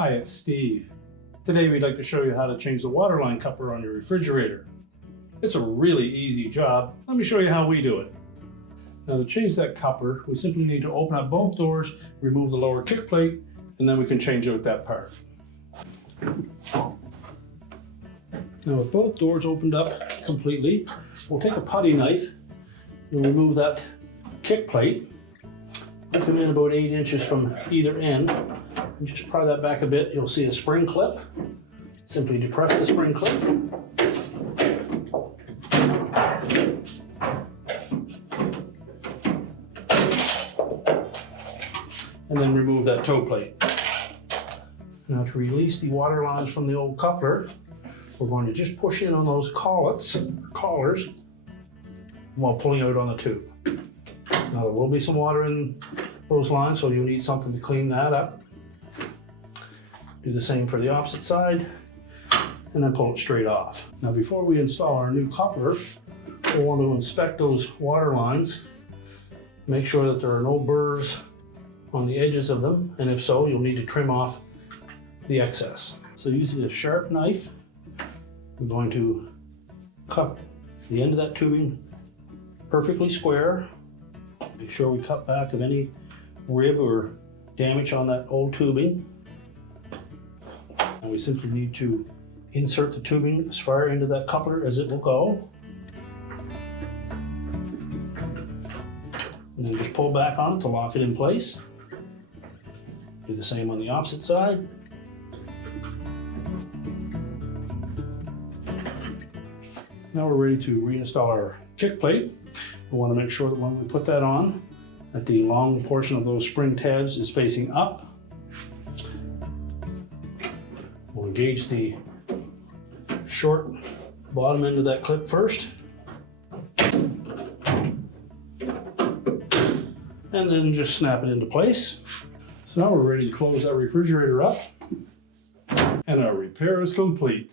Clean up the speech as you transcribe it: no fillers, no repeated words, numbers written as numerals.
Hi, it's Steve. Today we'd like to show you how to change the water line coupler on your refrigerator. It's a really easy job. Let me show you how we do it. Now to change that coupler, we simply need to open up both doors, remove the lower kick plate, and then we can change out that part. Now with both doors opened up completely, we'll take a putty knife and remove that kick plate. We'll come in about 8 inches from either end. And just pry that back a bit, you'll see a spring clip. Simply depress the spring clip. And then remove that toe plate. Now to release the water lines from the old coupler, we're going to just push in on those collars while pulling out on the tube. Now there will be some water in those lines, so you'll need something to clean that up. Do the same for the opposite side, and then pull it straight off. Now before we install our new coupler, we'll want to inspect those water lines, make sure that there are no burrs on the edges of them, and if so, you'll need to trim off the excess. So using a sharp knife, we're going to cut the end of that tubing perfectly square. Make sure we cut back of any rib or damage on that old tubing. And we simply need to insert the tubing as far into that coupler as it will go. And then just pull back on it to lock it in place. Do the same on the opposite side. Now we're ready to reinstall our kick plate. We want to make sure that when we put that on, that the long portion of those spring tabs is facing up. We'll engage the short bottom end of that clip first. And then just snap it into place. So now we're ready to close that refrigerator up. And our repair is complete.